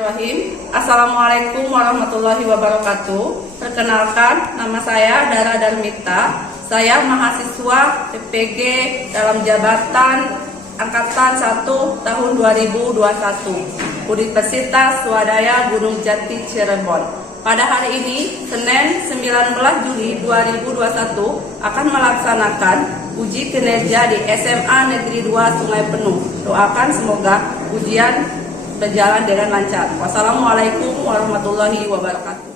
Bismillahirrahmanirrahim. Assalamualaikum warahmatullahi wabarakatuh. Perkenalkan, nama saya Dara Darmita. Saya mahasiswa PPG dalam jabatan Angkatan 1 tahun 2021 Universitas Swadaya Gunung Jati Cirebon. Pada hari ini, Senin 19 Juli 2021 akan melaksanakan uji kinerja di SMA Negeri 2 Sungai Penuh. Doakan semoga ujian berjalan dengan lancar. Wassalamualaikum warahmatullahi wabarakatuh.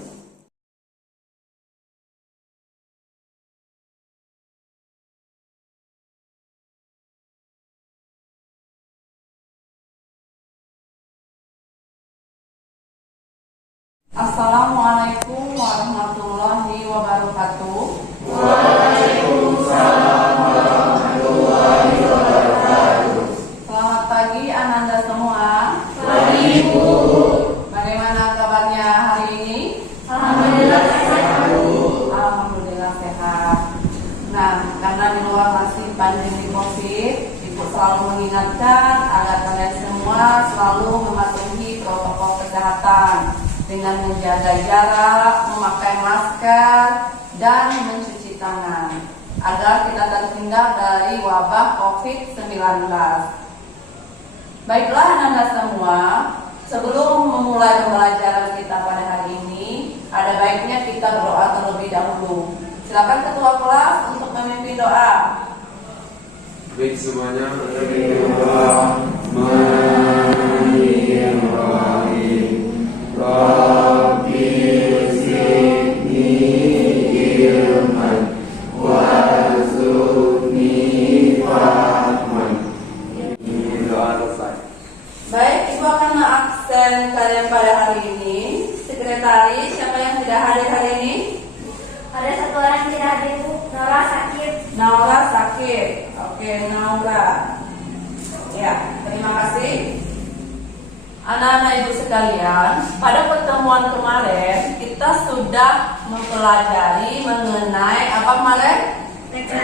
Assalamualaikum warahmatullahi wabarakatuh. Waalaikumsalam warahmatullahi wabarakatuh. Selamat pagi Ananda semua. Pagi Bu. Bagaimana kabarnya hari ini? Alhamdulillah sehat Bu. Alhamdulillah sehat. Nah, karena di luar masih pandemi COVID, Ibu selalu mengingatkan agar kalian semua selalu mematuhi protokol kesehatan dengan menjaga jarak, memakai masker, dan mencuci tangan agar kita terhindar dari wabah COVID-19. Baiklah Anda semua, sebelum memulai pembelajaran kita pada hari ini, ada baiknya kita berdoa terlebih dahulu. Silakan ketua kelas untuk memimpin doa. Baik semuanya, Rabbi zidni ilman warzuqni fahman. ini doa selesai. Baik, Ibu akan mengabsen kalian pada hari ini. Sekretaris, siapa yang tidak hadir hari ini? Ada satu orang yang tidak hadir, Bu. Nora sakit. Naura sakit. Oke, Naura. Ya, terima kasih. Anak-anak Ibu sekalian, pada pertemuan kemarin kita sudah mempelajari mengenai apa kemarin? Teks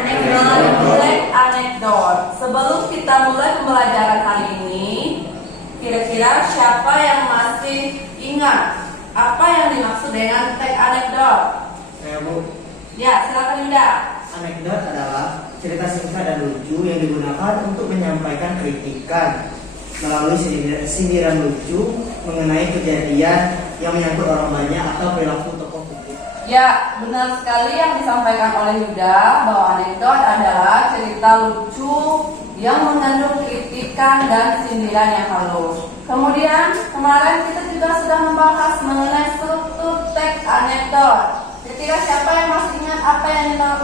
anekdot. Sebelum kita mulai pembelajaran hari ini, kira-kira siapa yang masih ingat apa yang dimaksud dengan teks anekdot? Saya Bu. Ya, silakan Yuda. Anekdot adalah cerita singkat dan lucu yang digunakan untuk menyampaikan kritikan melalui sindiran lucu mengenai kejadian yang menyangkut orang banyak atau perilaku tokoh publik. Ya, benar sekali yang disampaikan oleh Yuda bahwa anekdot adalah cerita lucu yang mengandung kritikan dan sindiran yang halus. Kemudian kemarin kita juga sudah membahas mengenai struktur teks anekdot. Kira-kira siapa yang masih ingat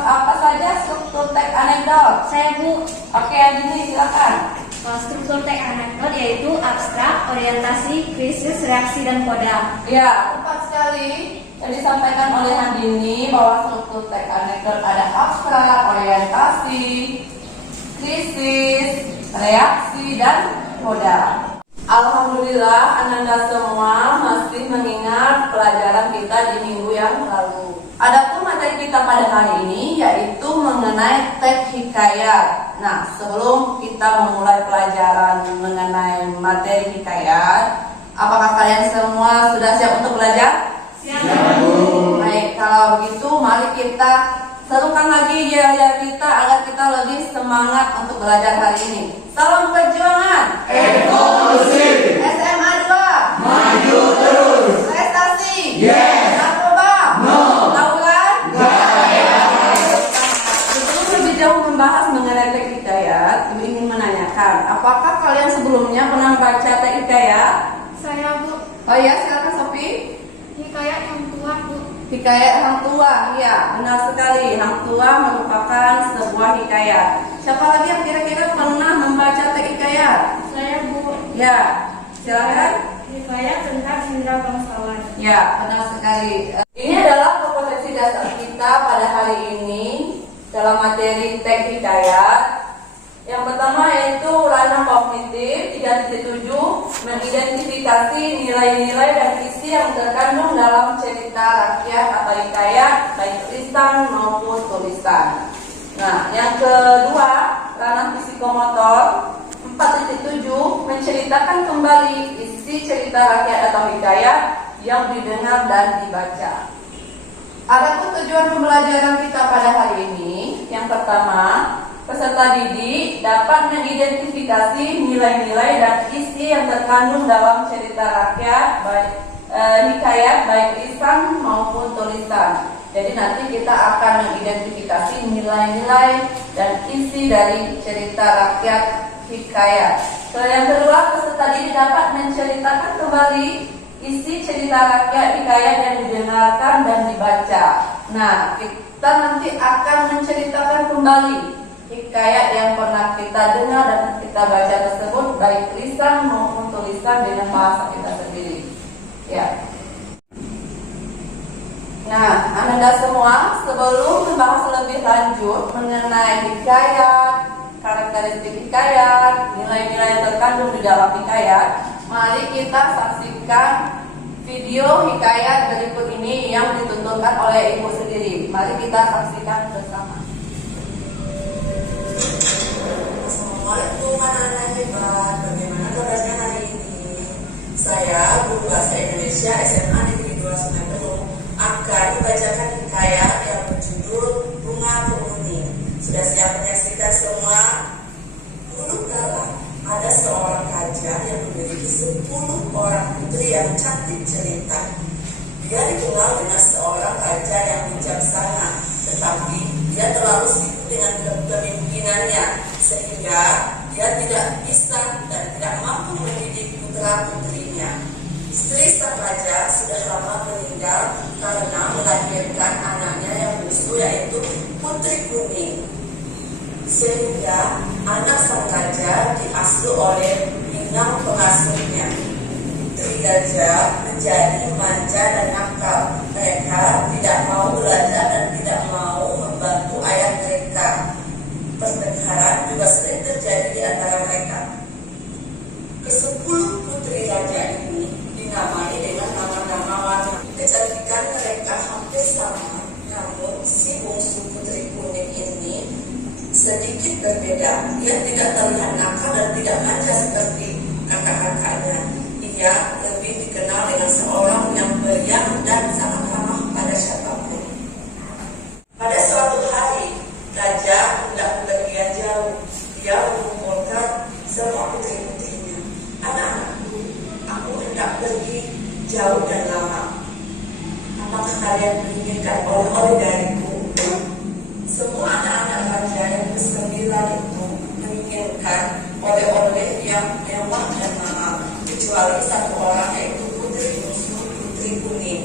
apa saja struktur teks anekdot? Saya Bu. Oke, Adini silakan. Struktur teks anekdot yaitu abstrak, orientasi, krisis, reaksi, dan koda. Ya, tepat sekali yang disampaikan oleh Andini bahwa struktur teks anekdot ada abstrak, orientasi, krisis, reaksi, dan koda. Alhamdulillah Ananda semua masih mengingat pelajaran kita di minggu yang lalu. Adapun materi kita pada hari ini yaitu mengenai teks hikayat. Nah, sebelum kita memulai pelajaran mengenai materi hikayat, apakah kalian semua sudah siap untuk belajar? Siap. Baik, kalau begitu mari kita serukan lagi ya kita agar kita lebih semangat untuk belajar hari ini. Salam perjuangan. Eksklusif. SMA 2. Maju terus. Prestasi. Yes. Narkoba. No. Tawuran. Gaya. Sebelum lebih jauh membahas mengenai teks hikayat, Ibu ingin menanyakan, apakah kalian sebelumnya pernah baca teks hikayat? Saya Bu. Oh ya, silakan Sofi. Hikayat yang tua Bu. Hikayat Hang Tua, ya benar sekali. Hang Tua merupakan sebuah hikayat. Siapa lagi yang kira-kira pernah membaca teks hikayat? Saya Bu. Ya, silakan. Hikayat tentang Indra Bangsawan. Ya, benar sekali. Ini adalah kompetensi dasar kita pada hari ini dalam materi teks hikayat. Yang pertama yaitu ranah kognitif 3.7, mengidentifikasi nilai-nilai dan isi yang terkandung dalam cerita rakyat atau hikayat, baik tulisan maupun tulisan. Nah, yang kedua, ranah psikomotor 4.7, menceritakan kembali isi isi cerita rakyat atau hikayat yang didengar dan dibaca. Adapun tujuan pembelajaran kita pada hari ini, yang pertama, peserta didik dapat mengidentifikasi nilai-nilai dan isi yang terkandung dalam cerita rakyat, hikayat baik lisan maupun tulisan. Jadi nanti kita akan mengidentifikasi nilai-nilai dan isi dari cerita rakyat hikayat. Yang kedua, peserta didik dapat menceritakan kembali isi cerita rakyat hikayat yang didengarkan dan dibaca. Nah, kita nanti akan menceritakan kembali hikayat yang pernah kita dengar dan kita baca tersebut, baik lisan maupun tulisan dengan bahasa kita sendiri. Ya. Nah, Anda semua, sebelum membahas lebih lanjut mengenai hikayat, karakteristik hikayat, nilai-nilai yang terkandung di dalam hikayat, mari kita saksikan video hikayat berikut ini yang dituntunkan oleh ibu sendiri. Mari kita saksikan bersama. Assalamualaikum anak-anak hebat, bagaimana kabarnya hari ini? Saya guru bahasa Indonesia SMA Negeri 2 Sungai Penuh akan membacakan hikayat yang berjudul Bunga Kemuning. Sudah siap menyaksikan semua? Dulu kala ada seorang raja yang memiliki 10 orang putri yang cantik jelita. Dia dikenal dengan seorang raja yang bijaksana, tetapi dia terlalu sibuk dengan kepemimpinannya sehingga dia tidak bisa dan tidak mampu mendidik putra-putrinya. Istri sang raja sudah lama meninggal karena melahirkan anaknya yang bungsu, yaitu Putri Kuning. Sehingga anak sang raja diasuh oleh inang pengasuhnya. Putri raja menjadi manja dan nakal. Mereka tidak mau belajar dan tidak mau membantu ayah mereka. Pertengkaran juga sering terjadi di antara mereka. Ke-10 putri raja ini dinamai dengan nama-nama warna. Kecantikan mereka hampir sama, namun si bungsu Putri Kuning ini sedikit berbeda. Ia tidak terlihat nakal dan tidak manja seperti kakak-kakaknya. Ia lebih dikenal dengan seorang yang periang dan sangat ramah pada siapapun. Pada suatu hari, raja hendak bepergian jauh. Dia mengumpulkan semua putri-putrinya. Anak-anakku, aku hendak pergi jauh dan lama. Apakah kalian menginginkan oleh-oleh dariku? Semua anak-anak raja yang ke-9 itu menginginkan oleh-oleh yang mewah dan mahal, kecuali satu orang, yaitu putri bungsu Putri Kuning.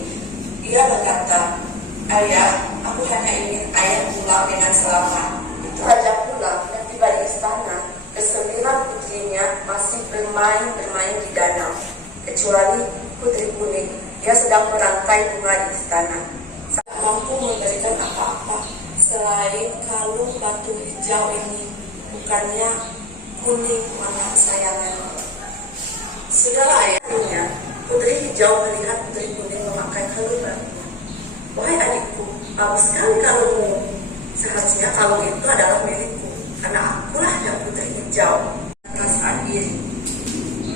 Ia berkata, "Ayah, aku hanya ingin ayah pulang dengan selamat." Itu raja pulang dan tiba di istana. Ke-9 putrinya masih bermain di danau, kecuali Putri Kuning. Dia sedang merangkai bunga di istana. Tak mampu memberikan apa-apa selain kalung batu hijau ini, bukannya kuning warna kesayangan. Sudahlah ayahnya, Putri Hijau melihat Putri Kuning memakai kalung batunya. "Wahai adikku, bagus sekali kalungmu. Seharusnya kalung itu adalah milikku, karena akulah yang Putri Hijau." Perasaan iri.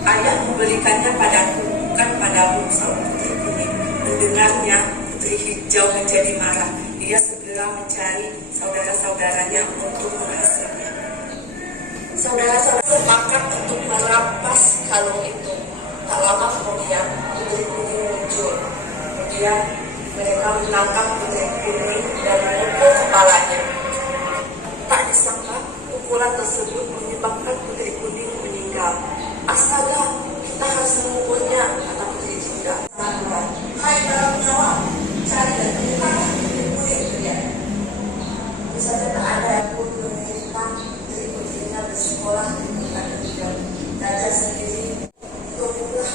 "Ayah memberikannya padaku, bukan padamu," sahut Putri Kuning. Mendengarnya, Putri Hijau menjadi marah. Dia segera mencari saudara-saudaranya untuk menghasilnya. Saudara-saudara sepakat untuk merampas kalung itu. Tak lama kemudian, Putri Kuning muncul. Kemudian mereka menangkap Putri Kuning dan memukul kepalanya. Tak disangka, pukulan tersebut menyebabkan Putri Kuning meninggal. "Astaga, kita harus mengukurnya," kata Putri Jingga. "Hai para pengawal, cari dan temukan Putri Kuning," teriak. Tentu saja tak ada yang pun menginginkan putri-putrinya bersekolah di tempat ketiga. Raja sendiri tumbuhlah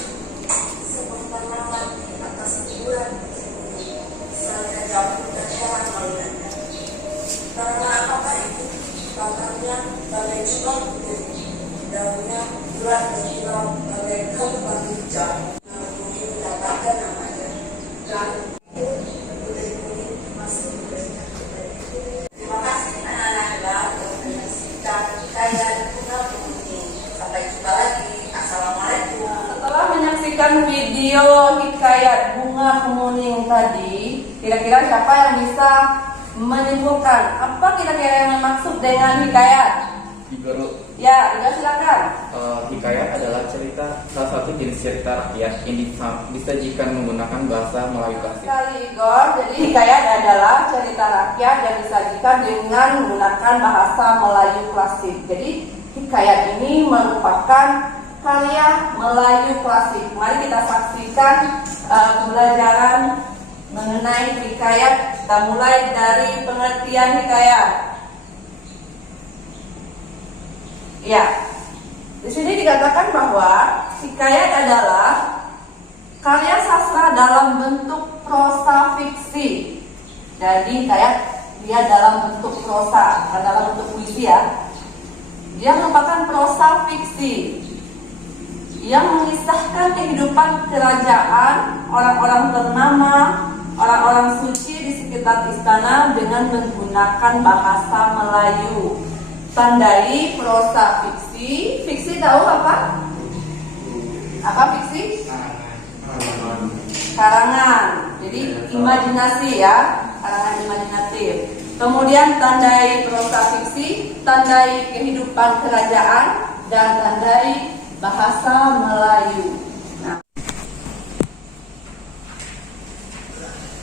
sementara di atas kuburan Putri Kuning. Saling video hikayat bunga kemuning tadi, kira-kira siapa yang bisa menyimpulkan apa kira-kira yang dimaksud dengan hikayat? Guru, Ya, Iga silakan. hikayat adalah salah satu jenis cerita rakyat yang disajikan menggunakan bahasa Melayu klasik. Sekali Igor, jadi hikayat adalah cerita rakyat yang disajikan dengan menggunakan bahasa Melayu klasik. Jadi hikayat ini merupakan karya Melayu klasik. Mari kita saksikan pembelajaran mengenai hikayat. Kita mulai dari pengertian hikayat. Ya, di sini dikatakan bahwa hikayat adalah karya sastra dalam bentuk prosa fiksi. Jadi hikayat dia dalam bentuk prosa, bukan dalam bentuk puisi ya. Dia merupakan prosa fiksi yang mengisahkan kehidupan kerajaan, orang-orang ternama, orang-orang suci di sekitar istana dengan menggunakan bahasa Melayu. Tandai prosa fiksi. Fiksi tahu apa? Apa fiksi? Karangan. Jadi imajinasi ya, karangan imajinatif. Kemudian tandai prosa fiksi, tandai kehidupan kerajaan, dan tandai bahasa Melayu. Nah,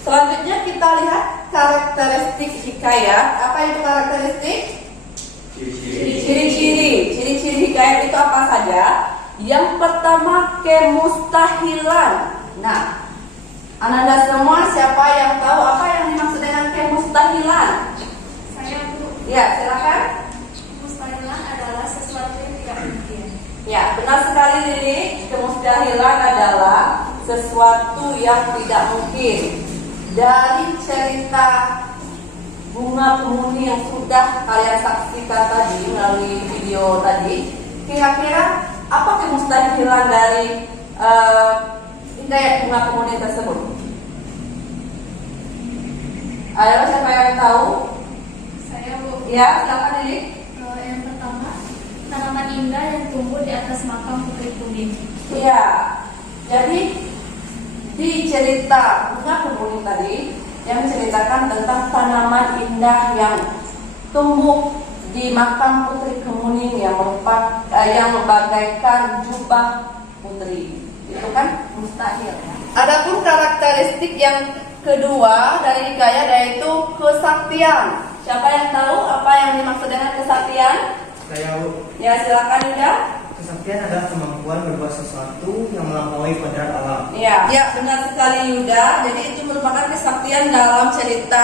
selanjutnya kita lihat karakteristik hikayat. Apa itu karakteristik? Ciri-ciri hikayat itu apa saja? Yang pertama, kemustahilan. Nah, Ananda semua siapa yang tahu apa yang dimaksud dengan kemustahilan? Saya Bu. Ya, silakan. Mustahilan adalah sesuatu yang tidak mungkin. Ya, benar sekali Lili. Kemustahilan adalah sesuatu yang tidak mungkin. Dari cerita bunga kemuning yang sudah kalian saksikan tadi melalui video tadi, kira-kira apa kemustahilan dari hikayat bunga kemuning tersebut? Ayo, siapa yang tahu? Saya Bu. Ya, silakan Lili. Yang pertama, tanaman indah yang tumbuh di atas makam putri kuning. Ya, jadi di cerita bunga kemuning tadi yang menceritakan tentang tanaman indah yang tumbuh di makam putri kemuning yang membagaikan jubah putri. Itu kan mustahil. Adapun karakteristik yang kedua dari hikayat yaitu kesaktian. Siapa yang tahu apa yang dimaksud dengan kesaktian? Saya Bu. Ya, silakan Yuda. Kesaktian adalah kemampuan berbuat sesuatu yang melampaui kodrat alam. Ya, benar sekali Yuda. Jadi itu merupakan kesaktian dalam cerita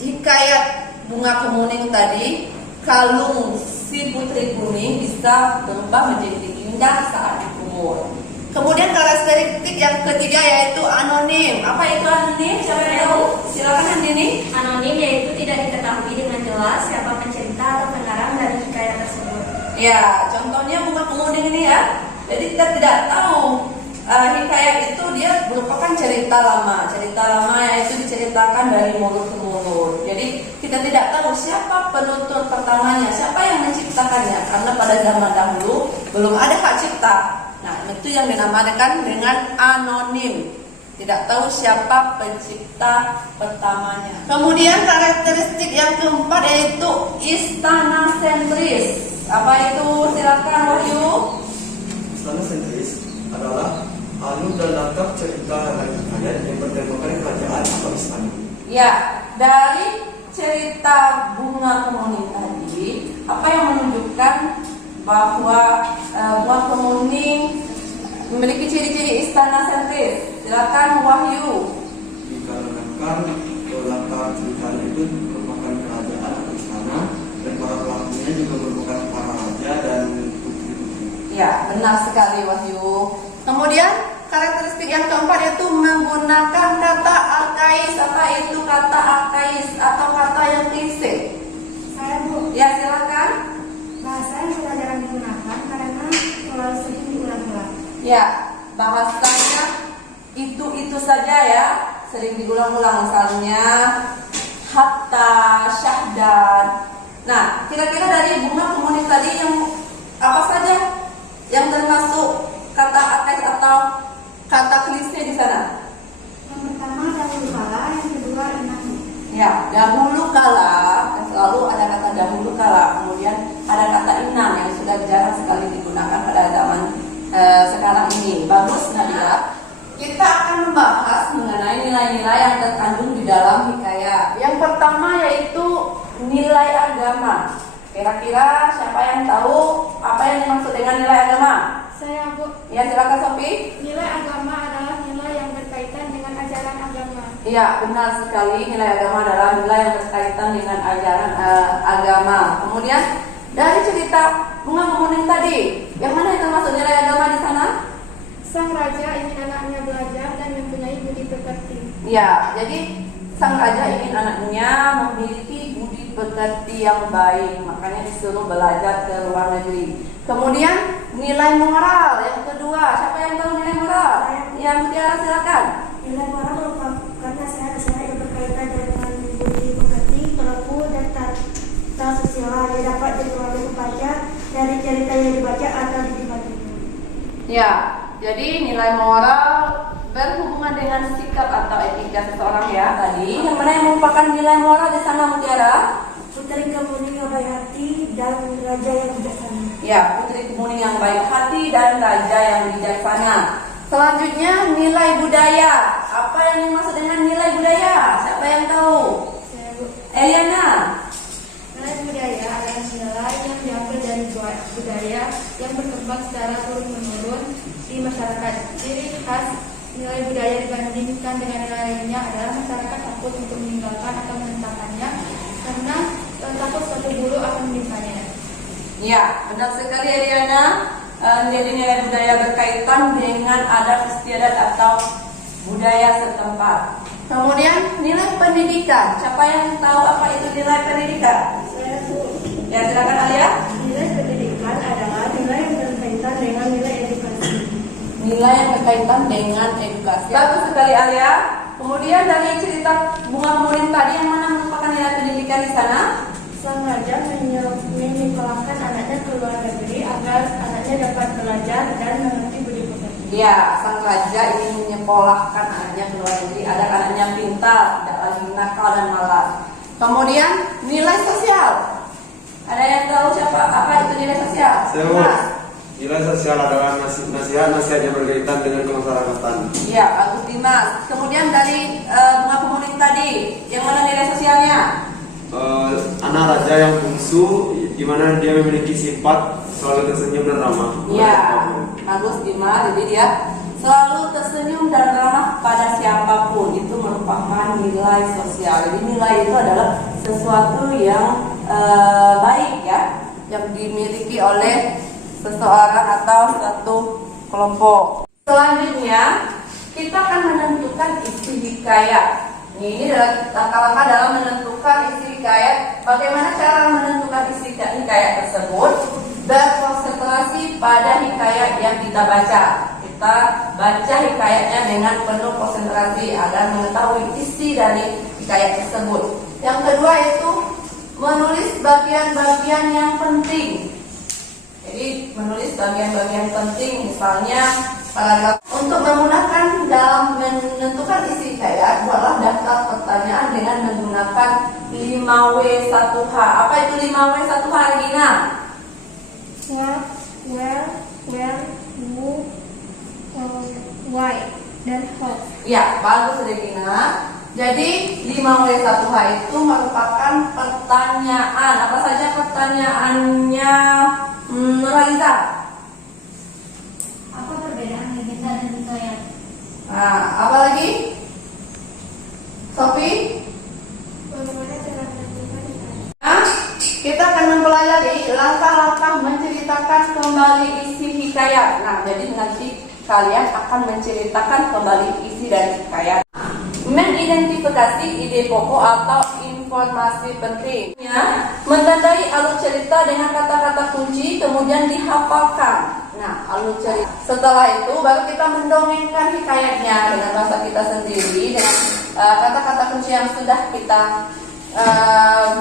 hikayat bunga kemuning tadi. Kalung si putri kuning bisa berubah menjadi indah saat dikumur. Kemudian karakteristik yang ketiga yaitu anonim. Apa itu anonim? Siapa yang tahu? Silakan Andini. Anonim yaitu tidak diketahui dengan jelas siapa pencerita atau pengarang dari hikayat tersebut. Ya, contohnya bunga kemuning ini ya. Jadi kita tidak tahu hikayat itu dia merupakan cerita lama. Cerita lama yaitu diceritakan dari mulut ke mulut. Jadi kita tidak tahu siapa penutur pertamanya, siapa yang menciptakannya. Karena pada zaman dahulu belum ada hak cipta. Nah, itu yang dinamakan dengan anonim. Tidak tahu siapa pencipta pertamanya. Kemudian karakteristik yang keempat yaitu istana sentris. Apa itu? Silakan Wahyu. Istana sentris adalah alur dan latar cerita dari hikayat yang bertemakan kerajaan atau istana. Ya, dari cerita bunga kemuning tadi, apa yang menunjukkan bahwa bunga kemuning memiliki ciri-ciri istana sentris? Silakan Wahyu. Dikarenakan latar ceritanya itu merupakan kerajaan atau istana dan para pelakunya juga merupakan para raja dan putri-putri. Ya, benar sekali Wahyu. Kemudian karakteristik yang keempat yaitu menggunakan kata arkais. Apa itu kata arkais atau kata yang klise? Saya Bu. Ya, silakan. Bahasa yang sudah jarang digunakan karena terlalu sering diulang-ulang. Ya, bahasanya itu saja ya, sering diulang-ulang, misalnya hatta, syahdan. Nah, kira-kira dari bunga kemuning tadi yang apa saja yang termasuk kata arkais atau segala. Kemudian ada kata inang yang sudah jarang sekali digunakan pada zaman sekarang ini. Bagus, Nadia. Kita akan membahas mengenai nilai-nilai yang terkandung di dalam hikayat. Yang pertama yaitu nilai agama. Kira-kira siapa yang tahu apa yang dimaksud dengan nilai agama? Saya, Bu. Ya, silakan Sofi. Nilai agama adalah nilai yang berkaitan dengan ajaran agama. Iya, benar sekali. Nilai agama adalah nilai yang berkaitan dengan ajaran agama. Kemudian dari cerita Bunga Kemuning tadi, yang mana yang termasuk nilai agama di sana? Sang raja ingin anaknya belajar dan mempunyai budi pekerti. Ya, jadi sang raja ingin anaknya memiliki budi pekerti yang baik, makanya disuruh belajar ke luar negeri. Kemudian nilai moral yang kedua, siapa yang tahu nilai moral? Ya, Mutiara silakan. Nilai moral merupakan nasihat-nasihat yang berkaitan dengan budi pekerti, perilaku, dan tata sosial yang dapat diperoleh pembaca dari cerita yang dibaca atau dibaca. Ya, jadi nilai moral berhubungan dengan sikap atau etika seseorang ya tadi. Yang mana yang merupakan nilai moral di sana, Mutiara? Putri Kemuning yang baik hati dan raja yang bijaksana. Ya, Putri Kemuning yang baik hati dan raja yang bijaksana. Selanjutnya nilai budaya. Apa yang dimaksud dengan nilai budaya? Siapa yang tahu? Saya, Bu. Eliana. Nilai budaya adalah nilai yang diambil dari budaya yang berkembang secara turun-menurun di masyarakat. Ciri khas nilai budaya dibandingkan dengan nilai lainnya adalah masyarakat takut untuk meninggalkan atau menentangkannya karena takut suatu guru akan menimpanya. Ya, benar sekali Eliana. Jadi nilai budaya berkaitan dengan adat istiadat atau budaya setempat. Kemudian nilai pendidikan. Siapa yang tahu apa itu nilai pendidikan? Saya, Bu. Ya, silakan Alia. Nilai pendidikan adalah nilai yang berkaitan dengan nilai edukasi. Nilai yang berkaitan dengan edukasi. Bagus sekali Alia. Kemudian dari cerita Bunga Kemuning tadi, yang mana merupakan nilai pendidikan di sana? Sang raja menyekolahkan anaknya ke luar negeri agar anaknya dapat belajar dan mengerti budi pekerti. Ya, sang raja ingin menyekolahkan anaknya ke luar negeri agar anaknya pintar, tidak lagi nakal dan malas. Kemudian nilai sosial. Ada yang tahu siapa apa itu nilai sosial? Mas. Nilai sosial adalah nasihat-nasihat yang berkaitan dengan kemasyarakatan. Iya, bagus Dimas. Kemudian dari Bunga Kemuning tadi, yang mana nilai sosialnya? Anak raja yang bungsu, di mana dia memiliki sifat selalu tersenyum dan ramah. Iya, bagus Dimas. Jadi dia selalu tersenyum dan ramah pada siapapun. Itu merupakan nilai sosial. Jadi nilai itu adalah sesuatu yang baik ya, yang dimiliki oleh seseorang atau satu kelompok. Selanjutnya kita akan menentukan isi hikayat. Ini adalah langkah-langkah dalam menentukan isi hikayat. Bagaimana cara menentukan isi hikayat tersebut? Berkonsentrasi pada hikayat yang kita baca. Kita baca hikayatnya dengan penuh konsentrasi agar mengetahui isi dari hikayat tersebut. Yang kedua itu menulis bagian-bagian yang penting. Jadi menulis bagian-bagian penting, misalnya paragraf. Untuk memudahkan dalam menentukan isi hikayat, buatlah daftar pertanyaan dengan menggunakan 5W1H. Apa itu 5W1H, Regina? Where, who, why, dan how. Ya, bagus Regina. Jadi 5W1H itu merupakan pertanyaan. Apa saja pertanyaannya, Nurhaliza? Apa perbedaan legenda dan hikayat? Nah, apa lagi? Sofi? Bagaimana cara menentukan hikayat? Nah, kita akan mempelajari langkah-langkah menceritakan kembali isi hikayat. Nah, jadi nanti kalian akan menceritakan kembali isi dari hikayat. Mengidentifikasi ide pokok atau informasi penting. Ya, mentandai alur cerita dengan kata-kata kunci, kemudian dihafalkan. Nah, alur cerita. Setelah itu baru kita mendongengkan hikayatnya dengan bahasa kita sendiri dengan kata-kata kunci yang sudah kita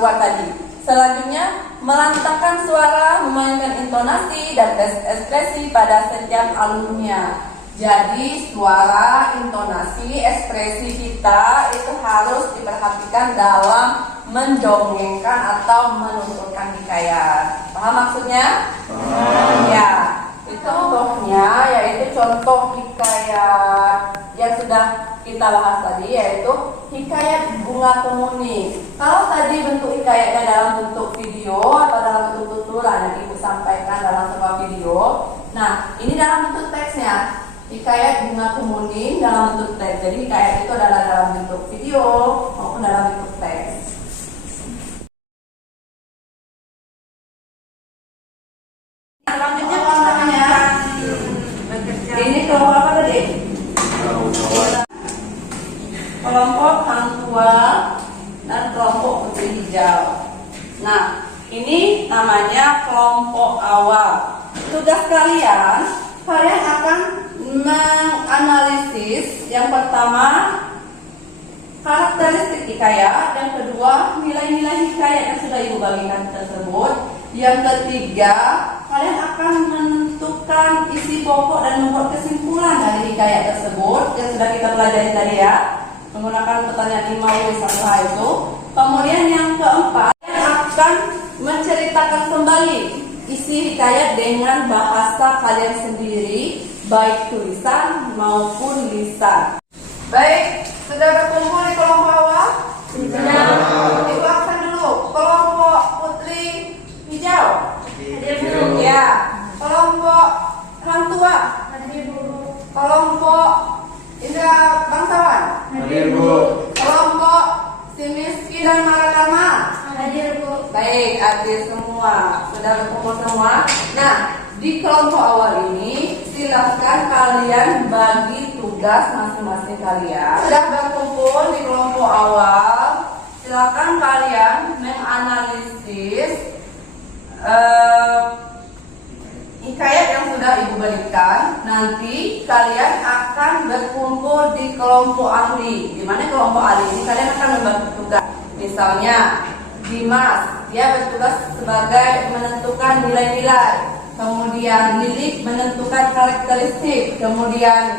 buat tadi. Selanjutnya, melantangkan suara, memainkan intonasi dan ekspresi pada setiap alurnya. Jadi suara, intonasi, ekspresi kita itu harus diperhatikan dalam mendongengkan atau menuturkan hikayat. Paham maksudnya? Ya, itu contohnya yaitu contoh hikayat yang sudah kita bahas tadi, yaitu hikayat Bunga Kemuning. Kalau tadi bentuk hikayatnya dalam bentuk video atau dalam bentuk tuturan yang ibu sampaikan dalam sebuah video, nah ini dalam bentuk teksnya. Hikayat Bunga Kemuning dalam bentuk teks. Jadi hikayat itu adalah dalam bentuk video maupun dalam bentuk teks. Selanjutnya kelompoknya. Ini kelompok apa tadi? Kelompok Hang Tua dan kelompok Putri Hijau. Nah, ini namanya kelompok awal. Tugas kalian akan menganalisis yang pertama karakteristik hikayat, yang kedua nilai-nilai hikayat yang sudah ibu bagikan tersebut, yang ketiga kalian akan menentukan isi pokok dan membuat kesimpulan dari hikayat tersebut yang sudah kita pelajari tadi ya, menggunakan pertanyaan 5W sampai itu. Kemudian yang keempat, kalian akan menceritakan kembali isi hikayat dengan bahasa kalian sendiri, baik tulisan maupun lisan. Baik, sudah berkumpul di kelompok awal? Sudah. Ibu akan dulu kelompok Putri Hijau. Ya. Kelompok Hang Tua. Kelompok Indra Bangsawan. Kelompok Si Miskin dan Maradama. Baik, hadir semua. Sudah berkumpul semua. Nah, di kelompok awal ini silakan kalian bagi tugas masing-masing kalian. Sudah berkumpul di kelompok awal, silakan kalian menganalisis hikayat yang sudah ibu berikan. Nanti kalian akan berkumpul di kelompok ahli. Di mana kelompok ahli ini kalian akan membagi tugas. Misalnya Dimas, dia bertugas sebagai menentukan nilai-nilai. Kemudian Lilik menentukan karakteristik. Kemudian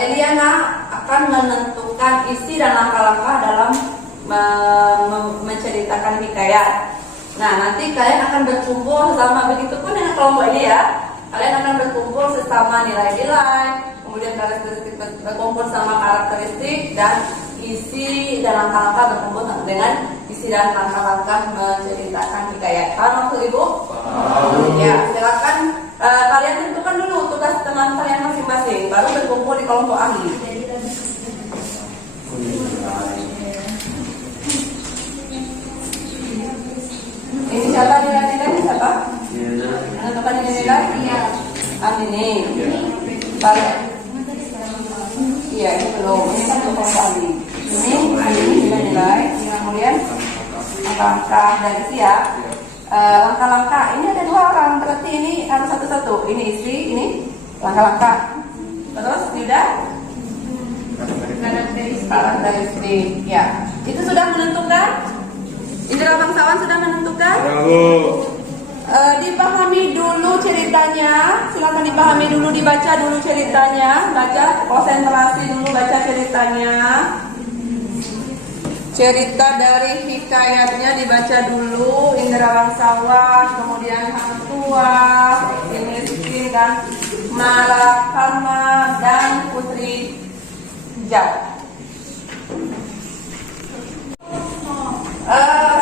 Eliana akan menentukan isi dan langkah-langkah dalam menceritakan hikayat. Nah, nanti kalian akan berkumpul sama, begitu pun dengan kelompok ini ya. Kalian akan berkumpul sesama nilai-nilai, kemudian karakteristik berkumpul sama karakteristik, dan isi dan langkah-langkah berkumpul dengan isi dan langkah-langkah menceritakan hikayat. Paham maksud ibu? Ya, silakan kalian tentukan dulu tugas teman kalian masing-masing, baru berkumpul di kelompok ahli. Ini siapa nilai-nilai? Siapa? Menentukan nilai-nilai? Iya. Ini. Balik. Iya, ini belum. Ini kan kelompok ahli. Ini nilai-nilai. Kemudian langkah-langkah dari siap. Langkah-langkah. Ini ada 2 orang. Berarti ini harus satu-satu. Ini isi, ini langkah-langkah. Terus sudah karakteristik. Ya. Itu sudah menentukan. Indra Bangsawan sudah menentukan? Dipahami dulu ceritanya. Silakan dipahami dulu, dibaca dulu ceritanya. Baca, konsentrasi dulu baca ceritanya. Cerita dari hikayatnya dibaca dulu. Indra Bangsawan, kemudian Hang Tua, Si Miskin dan Malakama, dan Putri Hijau.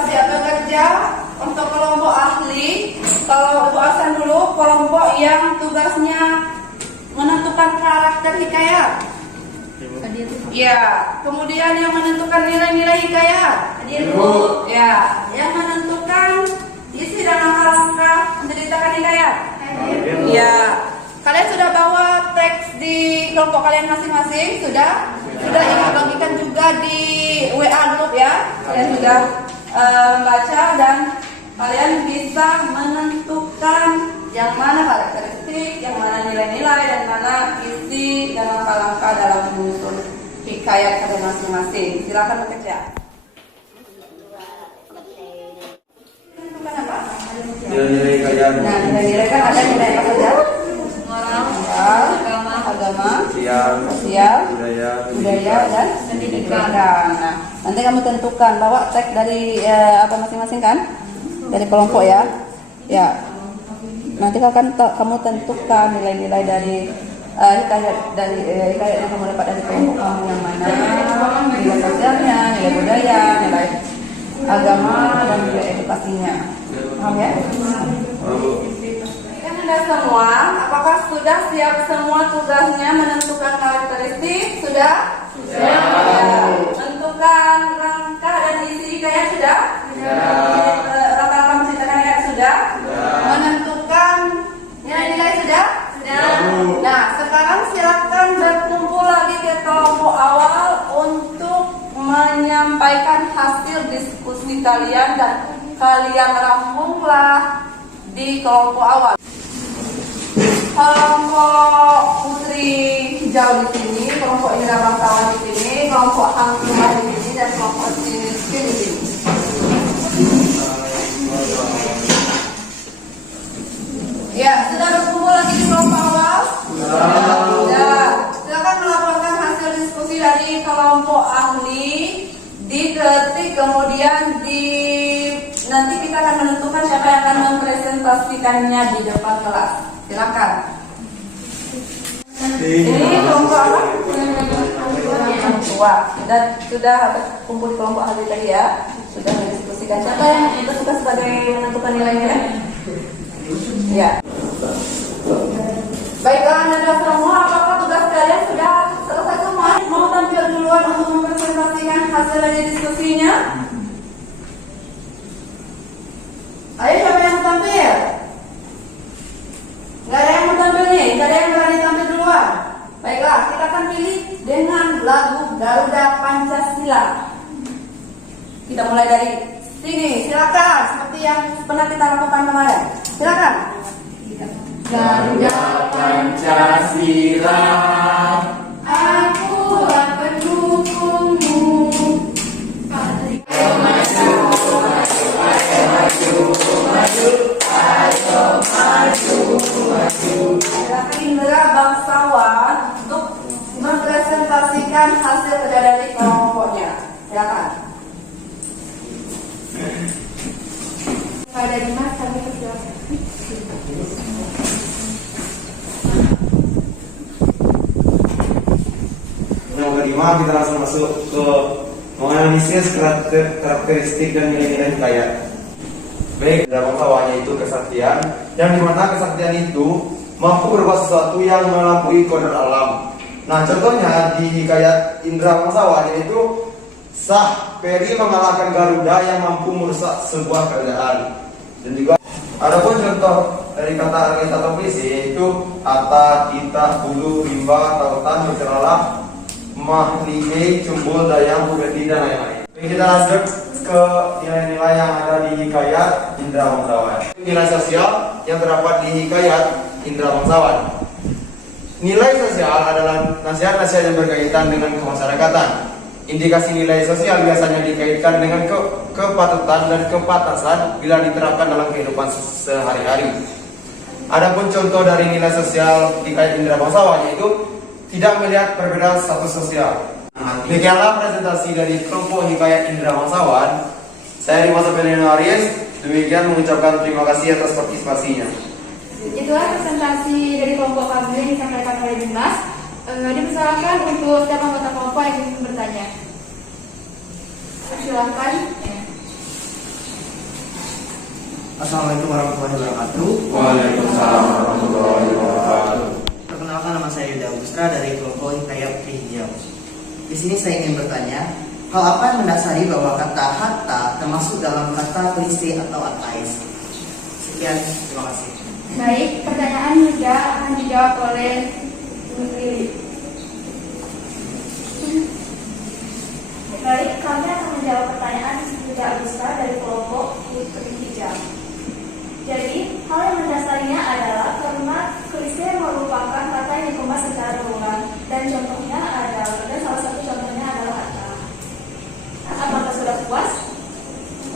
Siap bekerja untuk kelompok ahli. Kalau ibu absen dulu, kelompok yang tugasnya menentukan karakter hikayat. Ya, kemudian yang menentukan nilai-nilai hikayat. Ya, yang menentukan isi dan langkah-langkah menceritakan hikayat. Ya, kalian sudah bawa teks di kelompok kalian masing-masing? Sudah ibu bagikan juga di WA grup ya. Kalian sudah membaca dan kalian bisa menentukan yang mana karakteristik, yang mana nilai-nilai, dan mana isi dan langkah-langkah dalam menyusun hikayat kalian masing-masing. Silakan bekerja. Menentukan apa? Nilai-nilai hikayat. Nah, nilai-nilai kan ada nilai apa saja? Moral, agama, agama, sosial, budaya dan pendidikan. Nah, nanti kamu tentukan, bawa teks dari apa masing-masing kan? Dari kelompok ya. Ya. Nanti kamu tentukan nilai-nilai dari hikayat yang kamu dapat dari kelompok kamu yang mana, nilai sosialnya, nilai budaya, nilai agama dan juga edukasinya. Paham ya? Anda semua, apakah sudah siap semua tugasnya menentukan karakteristik? Sudah? Sudah. Menentukan rangka dan isi hikayat sudah? Sudah. Rangka menceritakan hikayat sudah? Sudah. Menentukan nilai-nilai sudah? Sudah. Nah, sekarang silakan berkumpul lagi ke kelompok awal untuk menyampaikan hasil diskusi kalian dan kalian rangkumlah di kelompok awal. Kelompok Putri Hijau di sini, kelompok Indra Bangsawan di sini, kelompok Hang Tumah di sini, dan kelompok Miskin di sini. Ya, sudah berkumpul lagi di kelompok awal? Sudah. Silakan melaporkan hasil diskusi dari kelompok ahli, diketik, kemudian nanti kita akan menentukan siapa yang akan mempresentasikannya di depan kelas. Silakan. Ini kelompok apa? Tua. Dan sudah kumpul di kelompok ahli tadi ya. Sudah mendiskusikan siapa yang bertugas sebagai menentukan nilainya. Ya. Baiklah, Anda semua, apakah tugas kalian sudah selesai semua? Mau tampil duluan untuk mempresentasikan hasil dari diskusinya? Ayo, siapa yang mau tampil? Gak ada yang mau tampil nih, gak ada yang berani tampil duluan. Baiklah, kita akan pilih dengan lagu Garuda Pancasila. Kita mulai dari sini, silakan. Seperti yang pernah kita lakukan kemarin. Silakan. Garuda Pancasila, Aku akan dukungmu. Silakan Indra Bangsawan untuk mempresentasikan hasil kerja dari kelompoknya. Silakan. Pada Dimas kami persilakan. Yang kelima, kita langsung masuk ke menganalisis karakteristik dan nilai-nilai hikayat. Baik, dalam bangsawan yaitu kesaktian, yang dimana kesaktian itu mampu berbuat sesuatu yang melampaui kodrat alam. Nah, contohnya di hikayat Indra Bangsawan yaitu Sah Peri mengalahkan Garuda yang mampu merusak sebuah kerajaan. Dan juga adapun contoh dari kata organisator puisi yaitu Ata, Tita, Bulu, Rimba, Tautan, Berceralah, Mahlige, Cumbul, Dayang, Bugeti, dan lain-lain. Kita lanjut ke nilai-nilai yang ada di hikayat Indra Bangsawan. Nilai sosial yang terdapat di hikayat Indra Bangsawan. Nilai sosial adalah nasihat-nasihat yang berkaitan dengan kemasyarakatan. Indikasi nilai sosial biasanya dikaitkan dengan kepatutan dan kepatasan bila diterapkan dalam kehidupan sehari-hari. Adapun contoh dari nilai sosial di hikayat Indra Bangsawan yaitu tidak melihat perbedaan status sosial. Demikianlah presentasi dari kelompok hikayat Indra Bangsawan. Saya Dimas Apelino Aries, demikian mengucapkan terima kasih atas partisipasinya. Itulah presentasi dari kelompok kami yang disampaikan oleh Dimas. Dipersilakan untuk setiap anggota kelompok yang ingin bertanya. Silakan. Assalamualaikum warahmatullahi wabarakatuh. Waalaikumsalam warahmatullahi wabarakatuh. Perkenalkan, nama saya Yuda Agustra dari kelompok hikayat Putri Hijau. Di sini saya ingin bertanya, hal apa yang mendasari bahwa kata hatta termasuk dalam kata pelisi atau atais? Sekian, terima kasih. Baik, pertanyaan Yuda akan dijawab oleh Lili. Baik, kami akan menjawab pertanyaan Yuda Agustra dari kelompok Putri Hijau. Jadi, hal yang mendasarinya adalah karena klise merupakan kata yang dikemas secara berulang dan contohnya adalah, dan salah satu contohnya adalah kata. Apakah sudah puas?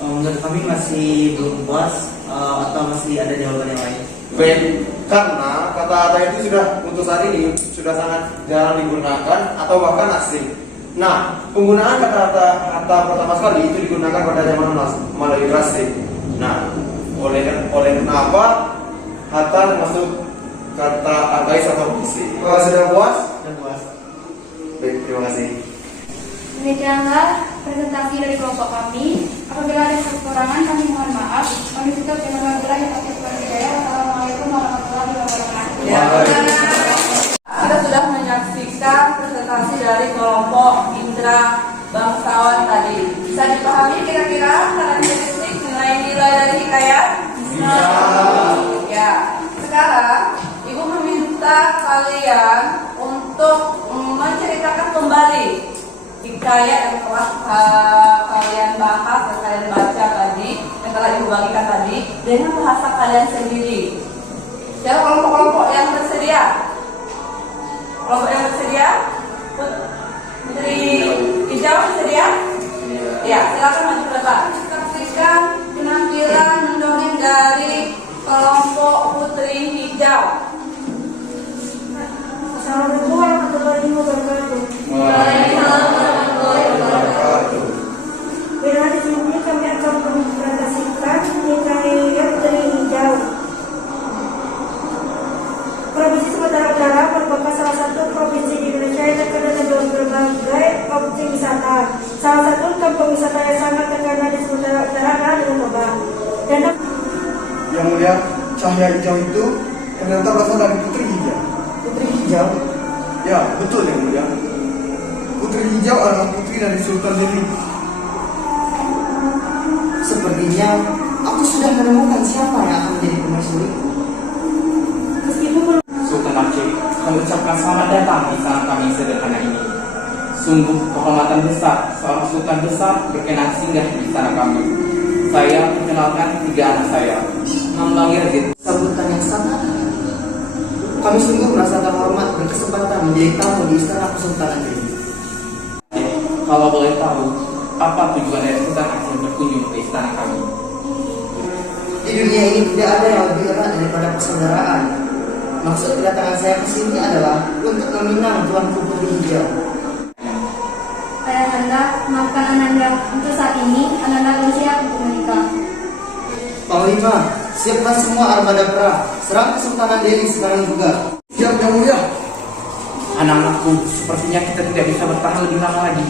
Menurut kami masih belum puas atau masih ada jawaban yang lain? Baik, karena kata kata-kata itu sudah untuk saat ini sudah sangat jarang digunakan atau bahkan asing. Nah, penggunaan kata pertama sekali itu digunakan pada zaman Melayu klasik. Nah, oleh kenapa Hatta termasuk kata arkais atau fisik? Kalau sudah puas? Dan puas. Baik, terima kasih. Demikianlah presentasi dari kelompok kami. Apabila ada kekurangan kami mohon maaf. Kami tutup dengan wabillahi yang taufiq wal hidayah. Wassalamualaikum warahmatullahi wabarakatuh. Ya, Anda sudah menyaksikan presentasi dari kelompok Indra Bangsawan tadi. Bisa dipahami kira-kira karakteristik nilai-nilai dari hikayat? Bisa. Ya, sekarang Ibu meminta kalian untuk menceritakan kembali hikayat yang telah kalian bahas dan kalian baca tadi, yang telah Ibu bagikan tadi, dengan bahasa kalian sendiri. Siapa kelompok-kelompok yang bersedia? Kelompok yang bersedia? Putri Hijau bersedia? Ya, silakan maju ke depan. Saksikan penampilan mendongeng dari kelompok Putri Hijau. Assalamualaikum warahmatullahi wabarakatuh. Waalaikumsalam warahmatullahi wabarakatuh. Bila di sini kami akan mempresentasikan hikayat Putri Hijau. Provinsi Sumatera Utara merupakan salah satu provinsi di Indonesia yang terkenal dengan berbagai objek wisata. Salah satu kampung wisata yang sangat terkenal di Sumatera Utara adalah Danau Toba. Yang mulia, cahaya hijau itu ternyata berasal dari Putri Hijau. Putri Hijau. Ya, betul yang mulia. Putri Hijau adalah putri dari Sultan Delhi. Sepertinya aku sudah menemukan siapa yang akan menjadi permaisuri. Sultan Aceh, kami ucapkan selamat datang di sana kami sederhana ini. Sungguh kehormatan besar seorang sultan besar berkenan singgah di sana kami. Saya perkenalkan 3 anak saya. Mambang Yazid. Sambutan yang sangat. Kami sungguh merasa terhormat berkesempatan menjadi tamu di istana Kesultanan ini. Kalau boleh tahu, apa tujuan dari Sultan Aceh berkunjung ke istana kami? Di dunia ini tidak ada yang lebih erat daripada persaudaraan. Maksud kedatangan saya ke sini adalah untuk meminang Tuanku Putri Hijau. Ayahanda, maafkan Ananda. Untuk saat ini, Ananda belum siap untuk menikah. Panglima, siapkan semua armada perang. Serang Kesultanan Delhi sekarang juga. Siap yang mulia. Anak-anakku, sepertinya kita tidak bisa bertahan lebih lama lagi.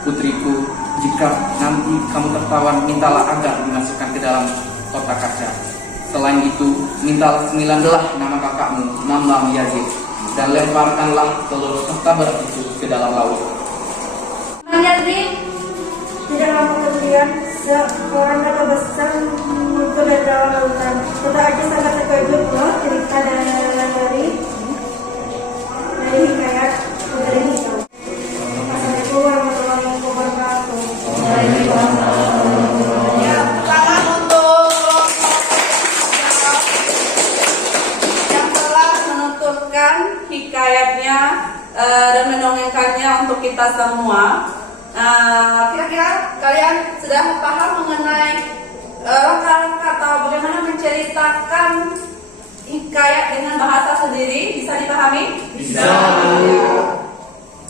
Putriku, jika nanti kamu tertawan, mintalah agar dimasukkan ke dalam kotak kaca. Selain itu, mintalah 9 belah nama kakakmu, Mambang Yazid, dan lemparkanlah telur serta beras itu ke dalam laut. Yazid, Tidak lama kemudian, seorang naga besar muncul dari dalam lautan. Kita aja sangat terkejut loh cerita dari hikayat Putri Hijau. Assalamualaikum warahmatullahi wabarakatuh. Ya, salam untuk yang telah menuturkan hikayatnya dan mendongengkannya untuk kita semua. Kira-kira kalian sudah paham mengenai langkah-langkah atau bagaimana menceritakan hikayat dengan bahasa sendiri? Bisa dipahami? Bisa.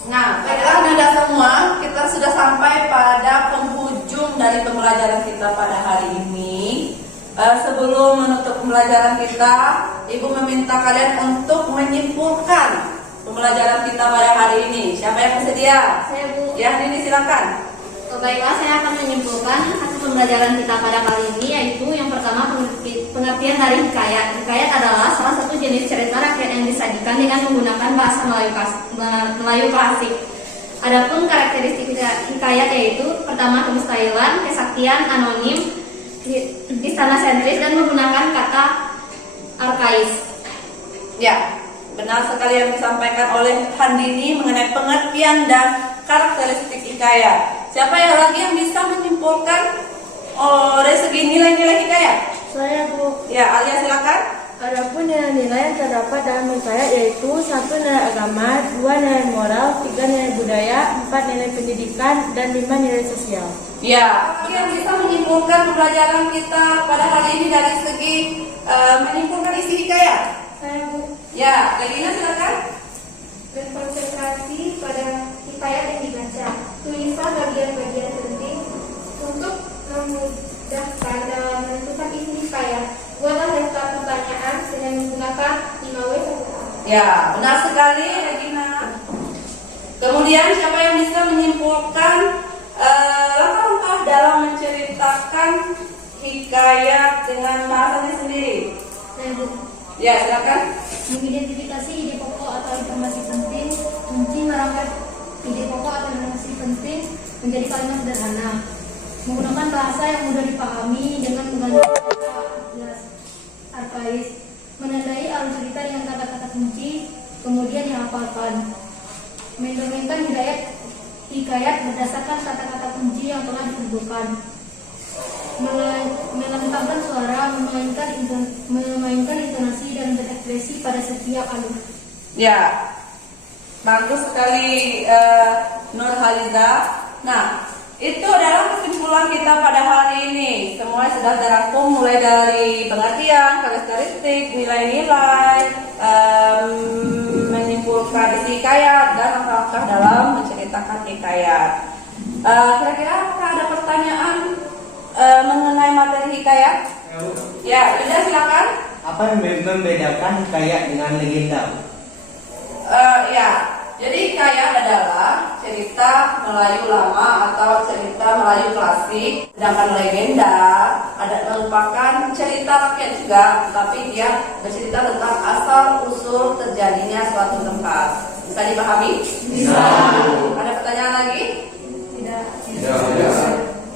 Nah, baiklah Anda semua, kita sudah sampai pada penghujung dari pembelajaran kita pada hari ini. Sebelum menutup pembelajaran kita, Ibu meminta kalian untuk menyimpulkan pembelajaran kita pada hari ini. Siapa yang bersedia? Saya, Bu. Ya, ini silakan. Baiklah, saya akan menyimpulkan hasil pembelajaran kita pada kali ini, yaitu yang pertama pengertian dari hikayat. Hikayat adalah salah satu jenis cerita rakyat yang disajikan dengan menggunakan bahasa Melayu klasik. Adapun karakteristik hikayat yaitu pertama kemustahilan, kesaktian, anonim, istana sentris, dan menggunakan kata arkais. Ya, benar sekali yang disampaikan oleh Handini mengenai pengertian dan karakteristik hikayat. Siapa yang lagi yang bisa menyimpulkan dari segi nilai-nilai hikayat? Saya, Bu. Ya, Alia silakan. Adapun nilai-nilai yang terdapat dalam hikayat yaitu 1 nilai agama, 2 nilai moral, 3 nilai budaya, 4 nilai pendidikan, dan 5 nilai sosial. Ya, yang bisa menyimpulkan pembelajaran kita pada hari ini dari segi menyimpulkan isi hikayat. Saya, Bu. Ya, Regina silakan. Berkonsentrasi pada hikayat yang dibaca. Tulislah bagian-bagian penting untuk memudahkan dalam menentukan isi hikayat. Buatlah daftar pertanyaan dengan menggunakan 5W1A. Ya, benar sekali Regina. Kemudian siapa yang bisa menyimpulkan langkah-langkah dalam menceritakan hikayat dengan bahasanya sendiri? Saya Bu. Ya, silakan. Mengidentifikasi ide pokok atau informasi penting, kunci merangkai ide pokok atau informasi penting menjadi kalimat sederhana. Menggunakan bahasa yang mudah dipahami dengan mengganti kata jelas arkais. Menandai alur cerita dengan kata-kata kunci, kemudian dihafalkan. Mendongengkan hikayat berdasarkan kata-kata kunci yang telah ditentukan. Melentangkan suara, memainkan intonasi dan berekspresi pada setiap alur. Ya, bagus sekali Nurhaliza. Nah, itu adalah kesimpulan kita pada hari ini. Semua sudah terangkum mulai dari pengertian, karakteristik, nilai-nilai, menyimpulkan isi hikayat dan langkah-langkah dalam menceritakan hikayat. Kira-kira apakah ada pertanyaan mengenai materi hikayat? Ya, Yuda silakan. Apa yang membedakan hikayat dengan legenda? Ya, jadi hikayat adalah cerita Melayu lama atau cerita Melayu klasik, sedangkan legenda merupakan cerita rakyat juga, tapi dia bercerita tentang asal usul terjadinya suatu tempat. Bisa dipahami? Bisa. Ada pertanyaan lagi? Tidak.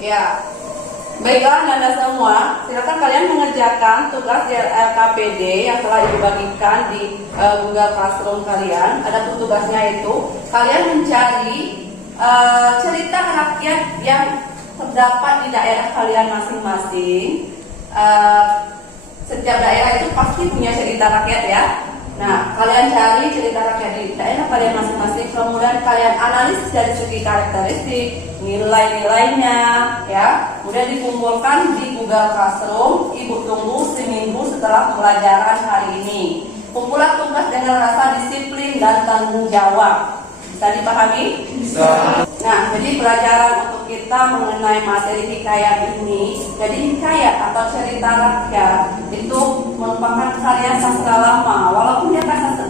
Ya. Baiklah Anda semua, silakan kalian mengerjakan tugas di LKPD yang telah dibagikan di Google Classroom kalian. Ada tugasnya itu, kalian mencari cerita rakyat yang terdapat di daerah kalian masing-masing. Setiap daerah itu pasti punya cerita rakyat ya. Nah, kalian cari cerita rakyat di daerah kalian masing-masing, kemudian kalian analisis dari segi karakteristik, nilai-nilainya, ya. Kemudian dikumpulkan di Google Classroom. Ibu tunggu seminggu setelah pembelajaran hari ini. Kumpulan tugas dengan rasa disiplin dan tanggung jawab. Bisa dipahami? Bisa. Nah, jadi pelajaran untuk kita mengenai materi hikayat ini, jadi hikayat atau cerita rakyat itu merupakan karya sastra lama. Walaupun dia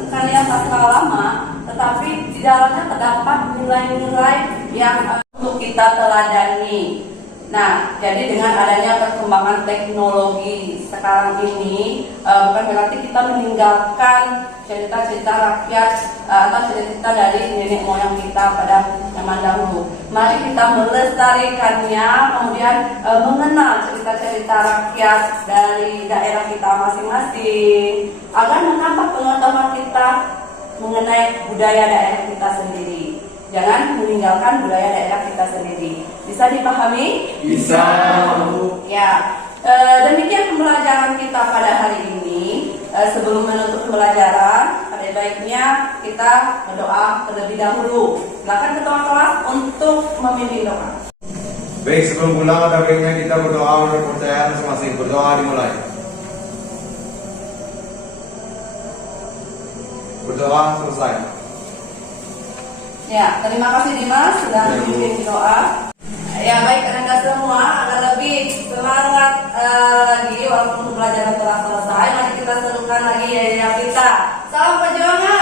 karya sastra lama, tetapi di dalamnya terdapat nilai-nilai yang untuk kita teladani. Nah, jadi dengan adanya perkembangan teknologi sekarang ini, bukan berarti kita meninggalkan cerita-cerita rakyat atau cerita dari nenek moyang kita pada zaman dahulu. Mari kita melestarikannya, kemudian mengenal cerita-cerita rakyat dari daerah kita masing-masing, agar menambah pengetahuan kita mengenai budaya daerah kita sendiri. Jangan meninggalkan budaya daerah kita sendiri. Bisa dipahami? Bisa. Ya, demikian pembelajaran kita pada hari ini. Sebelum menutup pembelajaran, pada baiknya kita berdoa terlebih dahulu. Silakan ketua kelas untuk memimpin doa. Baik, sebelum pulang ada baiknya kita berdoa menurut kepercayaan masing-masing. Berdoa dimulai. Berdoa selesai. Ya, terima kasih Dimas sudah memimpin doa. Ya baik Anda semua, agar lebih semangat lagi walaupun pembelajaran telah selesai, mari kita serukan lagi ya kita. Salam perjuangan.